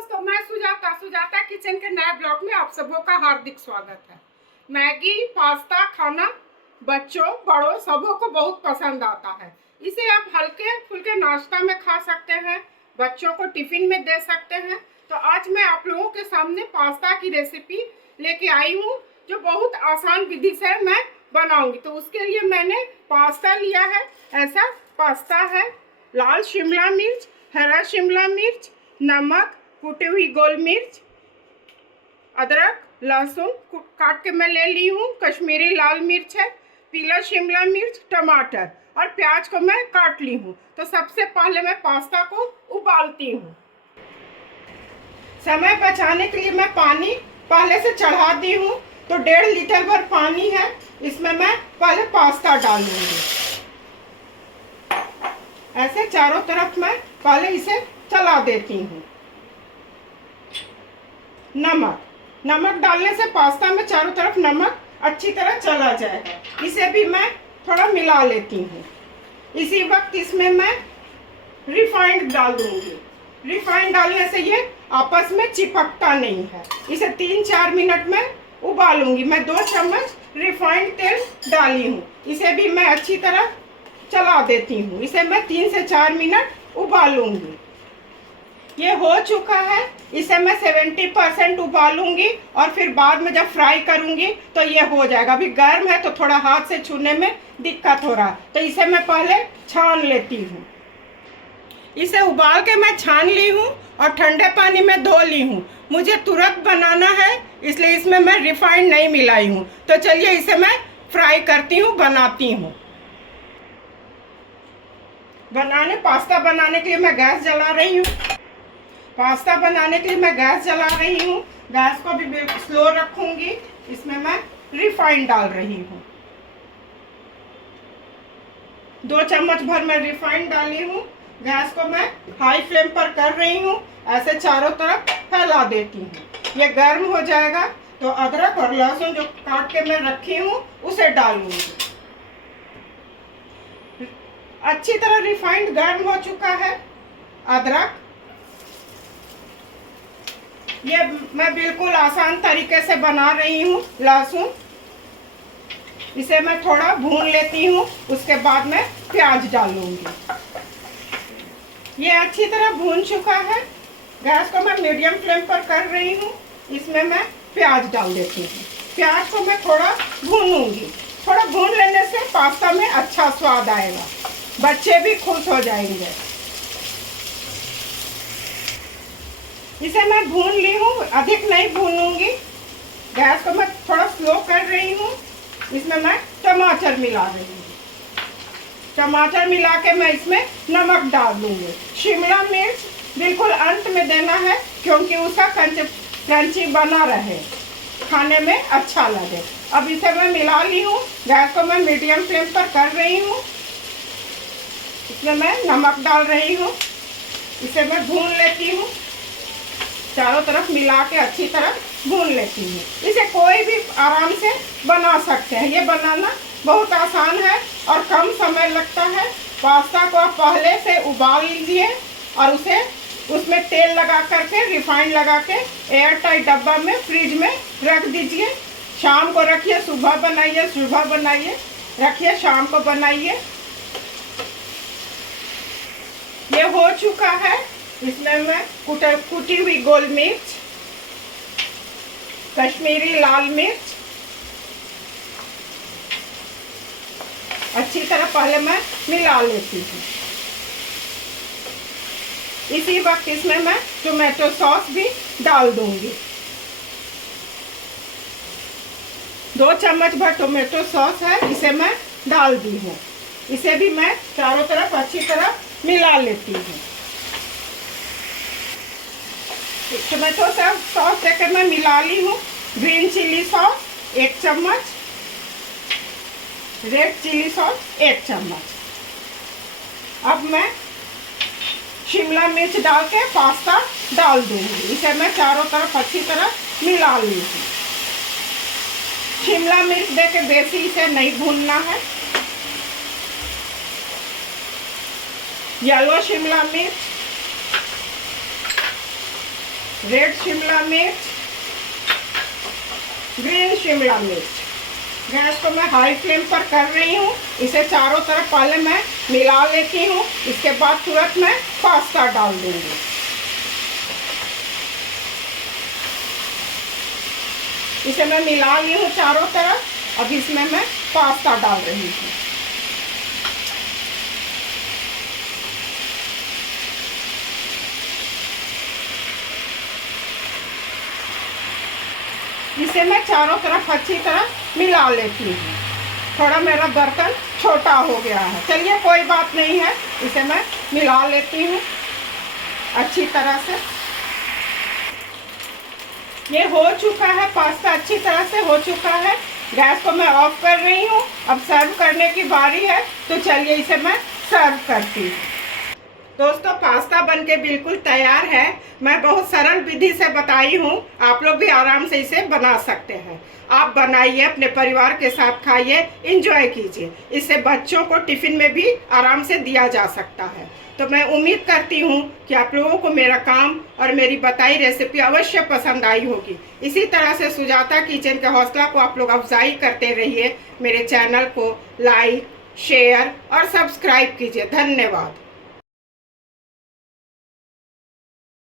दोस्तों, मैं सुजाता सुजाता किचन के नए ब्लॉग में आप सबों का हार्दिक स्वागत है। मैगी पास्ता खाना बच्चों बड़ों सबों को बहुत पसंद आता है। इसे आप हल्के फुल्के नाश्ता में खा सकते हैं, बच्चों को टिफिन में दे सकते हैं। तो आज मैं आप लोगों के सामने पास्ता की रेसिपी लेके आई हूँ, जो बहुत आसान विधि से मैं बनाऊंगी। तो उसके लिए मैंने पास्ता लिया है। ऐसा पास्ता है, लाल शिमला मिर्च, हरा शिमला मिर्च, नमक, कुटी हुई गोल मिर्च, अदरक, लहसुन काट के मैं ले ली हूँ, कश्मीरी लाल मिर्च है, पीला शिमला मिर्च, टमाटर और प्याज को मैं काट ली हूँ। तो सबसे पहले मैं पास्ता को उबालती हूँ। समय बचाने के लिए मैं पानी पहले से चढ़ा दी हूँ। तो 1.5 लीटर भर पानी है, इसमें मैं पहले पास्ता डालूंगी। ऐसे चारों तरफ मैं पहले इसे चला देती हूँ। नमक डालने से पास्ता में चारों तरफ नमक अच्छी तरह चला जाएगा। इसे भी मैं थोड़ा मिला लेती हूँ। इसी वक्त इसमें मैं रिफाइंड डाल दूंगी। रिफाइंड डालने से ये आपस में चिपकता नहीं है। इसे 3-4 मिनट में उबालूंगी। मैं 2 चम्मच रिफाइंड तेल डाली हूँ। इसे भी मैं अच्छी तरह चला देती हूँ। इसे मैं 3 से 4 मिनट उबालूंगी। ये हो चुका है। इसे मैं 70% उबालूंगी और फिर बाद में जब फ्राई करूंगी तो ये हो जाएगा। अभी गर्म है तो थोड़ा हाथ से छूने में दिक्कत हो रहा है, तो इसे मैं पहले छान लेती हूँ। इसे उबाल के मैं छान ली हूँ और ठंडे पानी में धो ली हूँ। मुझे तुरंत बनाना है, इसलिए इसमें मैं रिफाइंड नहीं मिलाई हूँ। तो चलिए इसे मैं फ्राई करती हूँ, बनाती हूँ। पास्ता बनाने के लिए मैं गैस जला रही हूँ। गैस को भी बिल्कुल स्लो रखूंगी। इसमें मैं रिफाइंड डाल रही हूँ। 2 चम्मच भर मैं रिफाइंड डाली हूँ। गैस को मैं हाई फ्लेम पर कर रही हूँ। ऐसे चारों तरफ फैला देती हूँ। ये गर्म हो जाएगा तो अदरक और लहसुन जो काट के मैं रखी हूँ उसे डालूंगी। अच्छी तरह रिफाइंड गर्म हो चुका है। अदरक, ये मैं बिल्कुल आसान तरीके से बना रही हूँ। लहसुन, इसे मैं थोड़ा भून लेती हूँ, उसके बाद मैं प्याज डालूंगी। ये अच्छी तरह भून चुका है। गैस को मैं मीडियम फ्लेम पर कर रही हूँ। इसमें मैं प्याज डाल देती हूँ। प्याज को मैं थोड़ा भूनूंगी। थोड़ा भून लेने से पास्ता में अच्छा स्वाद आएगा, बच्चे भी खुश हो जाएंगे। इसे मैं भून ली हूँ, अधिक नहीं भूनूंगी। गैस को मैं थोड़ा स्लो कर रही हूँ। इसमें मैं टमाटर मिला रही हूँ। टमाटर मिला के मैं इसमें नमक डाल दूंगी। शिमला मिर्च बिल्कुल अंत में देना है, क्योंकि उसका क्रंची बना रहे, खाने में अच्छा लगे। अब इसे मैं मिला ली हूँ। गैस को मैं मीडियम फ्लेम पर कर रही हूँ। इसमें मैं नमक डाल रही हूँ। इसे मैं भून लेती हूँ। चारों तरफ मिला के अच्छी तरह भून लेती हूँ। इसे कोई भी आराम से बना सकते हैं। ये बनाना बहुत आसान है और कम समय लगता है। पास्ता को आप पहले से उबाल लीजिए और उसमें तेल लगा करके, रिफाइंड लगा के एयर टाइट डब्बा में फ्रिज में रख दीजिए। शाम को रखिए, सुबह बनाइए, रखिए, शाम को बनाइए। ये हो चुका है। इसमें मैं कुटी हुई गोल मिर्च, कश्मीरी लाल मिर्च अच्छी तरह पहले मैं मिला लेती हूँ। इसी वक्त इसमें मैं टोमेटो सॉस भी डाल दूंगी। 2 चम्मच भर टोमेटो सॉस है, इसे मैं डाल दी हूँ। इसे भी मैं चारों तरफ अच्छी तरह मिला लेती हूँ। टोमेटो सॉस देकर मैं मिला ली हूँ। ग्रीन चिली सॉस 1 चम्मच, रेड चिली सॉस 1 चम्मच। अब मैं शिमला मिर्च डाल के पास्ता डाल दूंगी। इसे मैं चारों तरफ अच्छी तरह मिला ली हूँ। शिमला मिर्च देके बेसी इसे नहीं भूनना है। येलो शिमला मिर्च, रेड शिमला मिर्च, ग्रीन शिमला मिर्च। गैस को मैं हाई फ्लेम पर कर रही हूँ। इसे चारों तरफ पहले मैं मिला लेती हूँ, इसके बाद तुरंत मैं पास्ता डाल दूँगी। इसे मैं मिला ली हूँ चारों तरफ। अब इसमें मैं पास्ता डाल रही हूँ। इसे मैं चारों तरफ अच्छी तरह मिला लेती हूँ। थोड़ा मेरा बर्तन छोटा हो गया है, चलिए कोई बात नहीं है। इसे मैं मिला लेती हूँ अच्छी तरह से। ये हो चुका है, पास्ता अच्छी तरह से हो चुका है। गैस को मैं ऑफ कर रही हूँ। अब सर्व करने की बारी है, तो चलिए इसे मैं सर्व करती हूँ। दोस्तों, पास्ता बनके बिल्कुल तैयार है। मैं बहुत सरल विधि से बताई हूँ, आप लोग भी आराम से इसे बना सकते हैं। आप बनाइए, अपने परिवार के साथ खाइए, एंजॉय कीजिए। इससे बच्चों को टिफ़िन में भी आराम से दिया जा सकता है। तो मैं उम्मीद करती हूँ कि आप लोगों को मेरा काम और मेरी बताई रेसिपी अवश्य पसंद आई होगी। इसी तरह से सुजाता किचन के हौसला को आप लोग अफजाई करते रहिए। मेरे चैनल को लाइक, शेयर और सब्सक्राइब कीजिए। धन्यवाद।